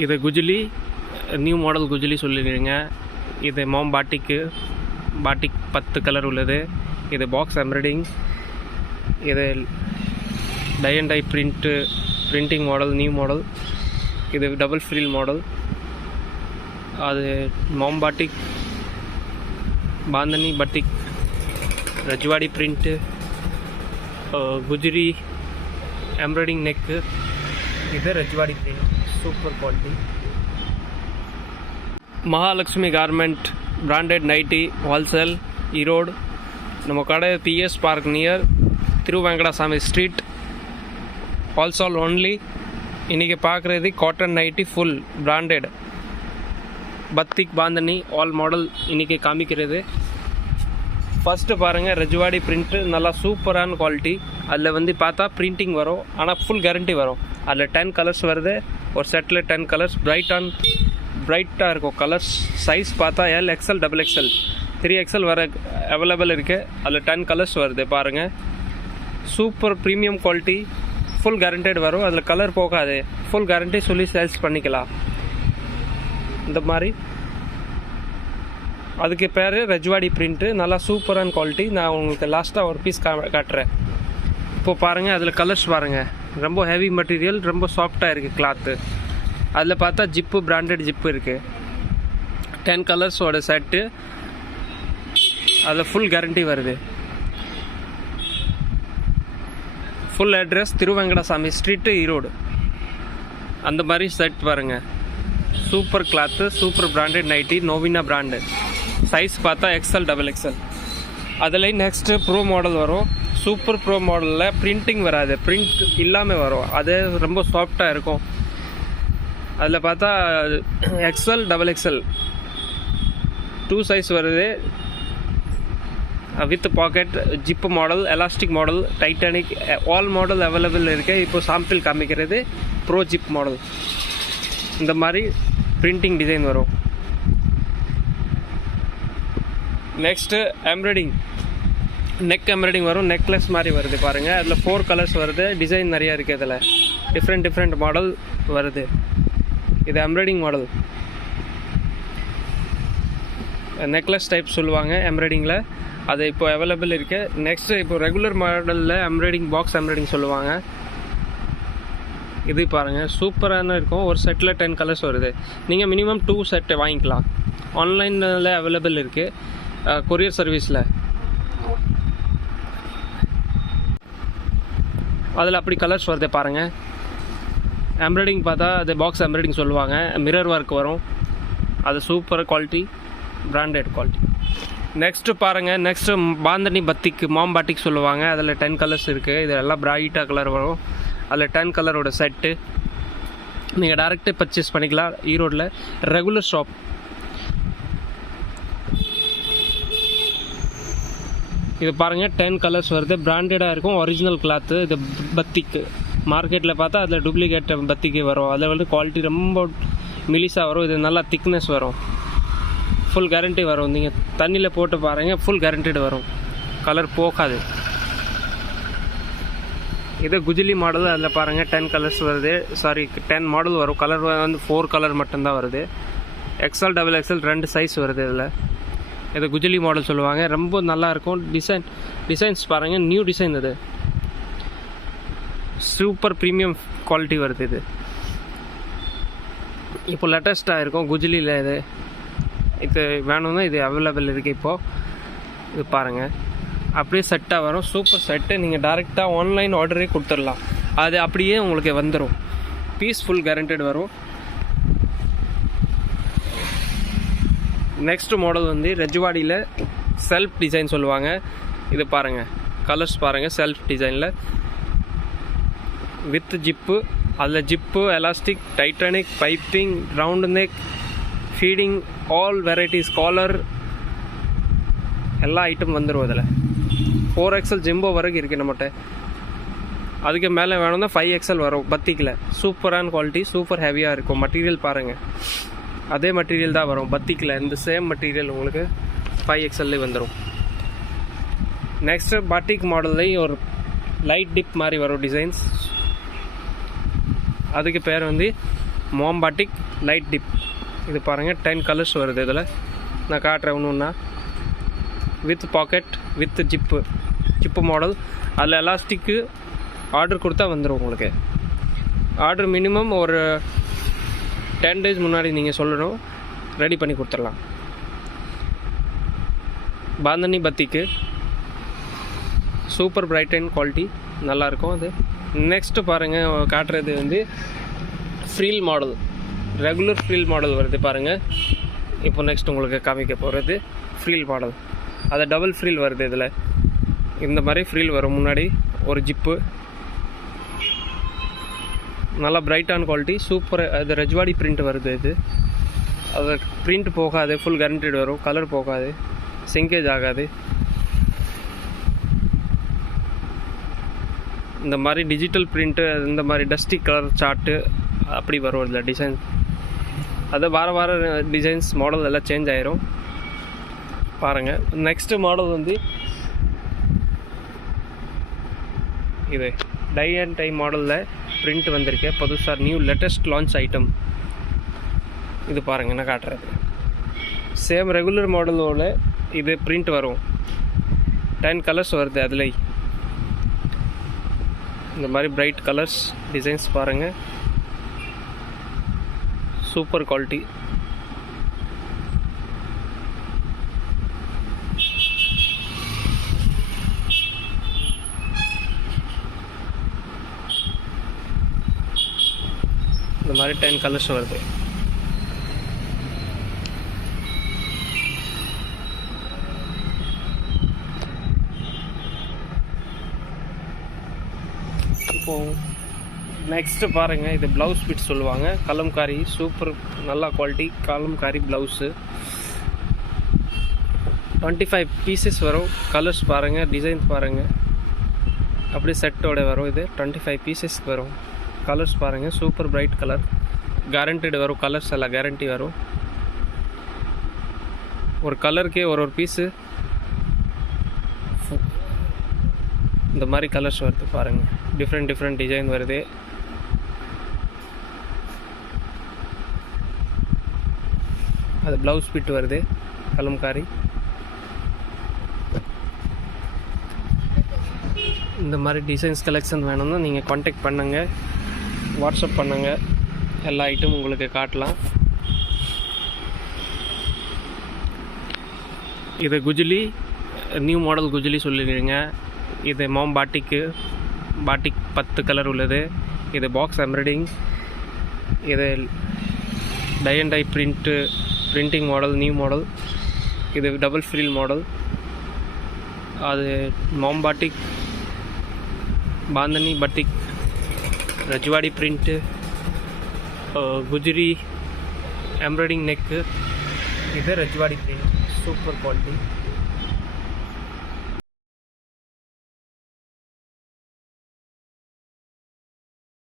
இது குஜிலி new model குஜிலி சொல்லிடுங்க. இது மாம் பாட்டிக் 10 கலர் உள்ளது. இது பாக்ஸ் எம்ப்ராய்டிங். இது tie and dye printing model, new model. இது டபுள் ஃப்ரீல் மாடல். அது மாம் batik, bandhani batik, Rajwadi print, Gujri embroidering neck. இது Rajwadi print, super quality. Mahalakshmi garment branded nighty wholesale, Erode. நம்ம கடை PS park near Thiruvengadasamy street. Wholesale only. இன்றைக்கி பார்க்குறது cotton nighty full branded batik, bandhani all model இன்றைக்கி காமிக்கிறது. ஃபஸ்ட்டு பாருங்கள், ரஜ்வாடி பிரிண்ட்டு நல்லா சூப்பரான குவாலிட்டி. அதில் பார்த்தா பிரிண்டிங் வரும், ஆனால் ஃபுல் கேரண்டி வரும். அதில் 10 கலர்ஸ் வருது. ஒரு செட்டில் 10 கலர்ஸ் பிரைட்டாக இருக்கும் கலர்ஸ். சைஸ் பார்த்தா L, XL, XXL, 3XL வர அவைலபிள் இருக்குது. அதில் 10 கலர்ஸ் வருது பாருங்கள். Super premium quality, full guaranteed வரும். அதில் கலர் போகாது, ஃபுல் கேரண்டி சொல்லி சேல்ஸ் பண்ணிக்கலாம். இந்த மாதிரி அதுக்கு பேர் ரஜ்வாடி பிரிண்ட்டு, நல்லா சூப்பரான குவாலிட்டி. நான் உங்களுக்கு லாஸ்ட்டாக ஒரு பீஸ் காட்டுறேன். இப்போது பாருங்கள், அதில் கலர்ஸ் பாருங்கள். ரொம்ப ஹெவி மெட்டீரியல், ரொம்ப சாஃப்டாக இருக்குது கிளாத்து. அதில் பார்த்தா ஜிப்பு, பிராண்டட் ஜிப்பு இருக்குது. 10 கலர்ஸோட செட்டு. அதில் ஃபுல் கேரண்டி வருது. Full address Thiruvengadasamy street, Erode. அந்த மாதிரி செட் பாருங்கள். Super cloth, super branded nighty, Novina brand. Size பார்த்தா XL, XXL. அதில் நெக்ஸ்ட்டு ப்ரோ மாடல் வரும். சூப்பர் ப்ரோ மாடலில் பிரிண்டிங் வராது, பிரிண்ட் இல்லாமல் வரும். அது ரொம்ப சாஃப்டாக இருக்கும். அதில் பார்த்தா XL, XXL 2 சைஸ் வருது. With packet, zip model, elastic model, Titanic all model available இருக்குது. இப்போ சாம்பிள் காமிக்கிறது ப்ரோ ஜிப் மாடல். இந்த மாதிரி பிரிண்டிங் டிசைன் வரும். நெக்ஸ்ட்டு எம்ப்ராய்டிங், நெக் எம்ப்ராய்டிங் வரும். நெக்லஸ் மாதிரி வருது பாருங்கள். அதில் 4 கலர்ஸ் வருது. டிசைன் நிறையா இருக்குது. அதில் டிஃப்ரெண்ட் மாடல் வருது. இது எம்ப்ராய்டிங் மாடல், நெக்லஸ் டைப் சொல்லுவாங்க எம்ப்ராய்டிங்கில். அது இப்போ அவைலபிள் இருக்குது. நெக்ஸ்ட்டு இப்போ ரெகுலர் மாடலில் எம்ப்ராய்டிங், பாக்ஸ் எம்ப்ராய்டிங் சொல்லுவாங்க. இது பாருங்கள், சூப்பரான இருக்கும். ஒரு செட்டில் 10 கலர்ஸ் வருது. நீங்கள் மினிமம் 2 செட்டு வாங்கிக்கலாம். ஆன்லைனில் அவைலபிள் இருக்குது, கொரியர் சர்வீஸில். அதில் அப்படி கலர்ஸ் வருது பாருங்கள். எம்ப்ராய்டிங் பார்த்தா அது பாக்ஸ் எம்ப்ராய்டிங் சொல்லுவாங்க. மிரர் ஒர்க் வரும். அது super quality, branded quality. Next பாருங்கள், நெக்ஸ்ட்டு பாந்தனி பத்திக், மாம் பாட்டிக் சொல்லுவாங்க. அதில் 10 கலர்ஸ் இருக்குது. இது எல்லாம் பிரைட்டாக கலர் வரும். அதில் 10 கலரோட செட்டு. நீங்கள் டேரெக்டாக பர்ச்சேஸ் பண்ணிக்கலாம் ஈரோடில். Regular shop. இது பாருங்கள், 10 கலர்ஸ் வருது. பிராண்டடாக இருக்கும், ஒரிஜினல் கிளாத்து. இது பத்திக்கு மார்க்கெட்டில் பார்த்தா அதில் டூப்ளிகேட் பத்திக்கு வரும். அதில் குவாலிட்டி ரொம்ப மெலிசாக வரும். இது நல்லா திக்னஸ் வரும். ஃபுல் கேரண்டி வரும். நீங்கள் தண்ணியில் போட்டு பாருங்கள், ஃபுல் கேரண்டட் வரும். கலர் போகாது. இது குஜிலி மாடல். அதில் பாருங்கள் 10 கலர்ஸ் வருது. 10 மாடல் வரும். கலர் 4 கலர் மட்டும்தான் வருது. XL, XXL 2 சைஸ் வருது இதில். இது குஜிலி மாடல் சொல்லுவாங்க. ரொம்ப நல்லாயிருக்கும். டிசைன்ஸ் பாருங்கள், நியூ டிசைன். இது சூப்பர் ப்ரீமியம் குவாலிட்டி வருது. இப்போ லேட்டஸ்ட்டாக இருக்கும் குஜிலியில். இது வேணும்னா இது அவைலபிள் இருக்குது இப்போது. இது பாருங்கள், அப்படியே செட்டாக வரும். Super set. நீங்கள் டேரெக்டாக ஆன்லைன் ஆர்டரே கொடுத்துடலாம். அது அப்படியே உங்களுக்கு வந்துடும். பீஸ் ஃபுல் கேரண்டட் வரும். நெக்ஸ்ட் மாடல் ரஜ்வாடியில் செல்ஃப் டிசைன் சொல்லுவாங்க. இது பாருங்கள், கலர்ஸ் பாருங்கள். செல்ஃப் டிசைனில் வித் ஜிப்பு. அதில் zip, elastic, Titanic, piping, round neck, feeding, all varieties, collar எல்லா ஐட்டம் வந்துடும். அதில் 4XL ஜிம்போ வரைக்கும் இருக்குது நம்மகிட்ட. அதுக்கு மேலே வேணும்னா 5XL வரும் பத்திக்கில். சூப்பரான குவாலிட்டி, சூப்பர் ஹெவியாக இருக்கும். மெட்டீரியல் பாருங்கள், அதே மெட்டீரியல் தான் வரும் பத்திக்கில். இந்த சேம் மெட்டீரியல் உங்களுக்கு 5XL வந்துடும். நெக்ஸ்ட்டு பாட்டிக் மாடல்லையும் ஒரு லைட் டிப் மாதிரி வரும் டிசைன்ஸ். அதுக்கு பேர் மாம் பாட்டிக் லைட் டிப். இது பாருங்கள் 10 கலர்ஸ் வருது. இதில் நான் காட்டுறேன் ஒன்று with packet with zip model. அதில் எலாஸ்டிக்கு ஆர்டர் கொடுத்தா வந்துடும் உங்களுக்கு. ஆர்டர் மினிமம் ஒரு 10 days முன்னாடி நீங்கள் சொல்லணும், ரெடி பண்ணி கொடுத்துடலாம். பாந்தனி பத்திக்கு சூப்பர் பிரைட் அண்ட் குவாலிட்டி நல்லாயிருக்கும் அது. நெக்ஸ்ட்டு பாருங்கள் காட்டுறது வந்து frill model, regular frill model வருது பாருங்கள். இப்போ நெக்ஸ்ட் உங்களுக்கு காமிக்க போகிறது ஃப்ரீல் மாடல். அது டபுள் ஃப்ரீல் வருது. இதில் இந்த மாதிரி ஃப்ரீல் வரும். முன்னாடி ஒரு ஜிப்பு, நல்லா பிரைட்டான குவாலிட்டி, சூப்பர். அது ரஜ்வாடி பிரிண்ட் வருது. அது பிரிண்ட் போகாது, ஃபுல் கேரண்டட் வரும். கலர் போகாது, சிங்கேஜ் ஆகாது. இந்த மாதிரி டிஜிட்டல் பிரிண்ட்டு, இந்த மாதிரி டஸ்டி கலர் சார்ட்டு அப்படி வரும் இதில் டிசைன். அது வார டிசைன்ஸ் மாடல் எல்லாம் சேஞ்ச் ஆயிரும் பாருங்கள். நெக்ஸ்ட்டு மாடல் வந்து இது டை அண்ட் டை மாடலில் பிரிண்ட் வந்திருக்கு. புதுசாக நியூ லேட்டஸ்ட் லான்ச் ஐட்டம் இது பாருங்கள். நான் காட்டுறது சேம் ரெகுலர் மாடலோட இது பிரிண்ட் வரும். 10 கலர்ஸ் வருது. அதில் இந்த மாதிரி பிரைட் கலர்ஸ் டிசைன்ஸ் பாருங்கள், சூப்பர் குவாலிட்டி. இந்த மாதிரி 10 கலர்ஸ் வருது. இப்போது நெக்ஸ்ட்டு பாருங்கள், இது ப்ளவுஸ் பிட் சொல்லுவாங்க. கலம்காரி சூப்பர், நல்லா குவாலிட்டி கலம்காரி ப்ளவுஸு. 25 பீசஸ் வரும். கலர்ஸ் பாருங்கள், டிசைன் பாருங்கள், அப்படியே செட்டோட வரும். இது 25 பீசஸ்க்கு வரும். கலர்ஸ் பாருங்கள், சூப்பர் பிரைட் கலர், கேரண்டட் வரும். கலர்ஸ் எல்லாம் கேரண்டி வரும். ஒரு கலருக்கே ஒரு பீஸு இந்த மாதிரி கலர்ஸ் வருது பாருங்கள். டிஃப்ரெண்ட் டிசைன் வருது. அது ப்ளவுஸ் பிட் வருது கலம்காரி. இந்த மாதிரி டிசைன்ஸ் கலெக்ஷன் வேணும்னா நீங்கள் காண்டாக்ட் பண்ணுங்கள், வாட்ஸ்அப் பண்ணுங்கள், எல்லா ஐட்டமும் உங்களுக்கு காட்டலாம். இது குஜிலி, நியூ மாடல் குஜிலி சொல்லிடுங்க. இது மாம் பாட்டிக் 10 கலர் உள்ளது. இது பாக்ஸ் எம்ப்ராய்டிங். இது tie and dye printing model, new model. இது டபுள் ஃப்ரீல் மாடல். அது மாம் batik, bandhani batik, Rajwadi print, Gujri embroidering neck. இது ரஜ்வாடி பிரிண்ட், சூப்பர் குவாலிட்டி.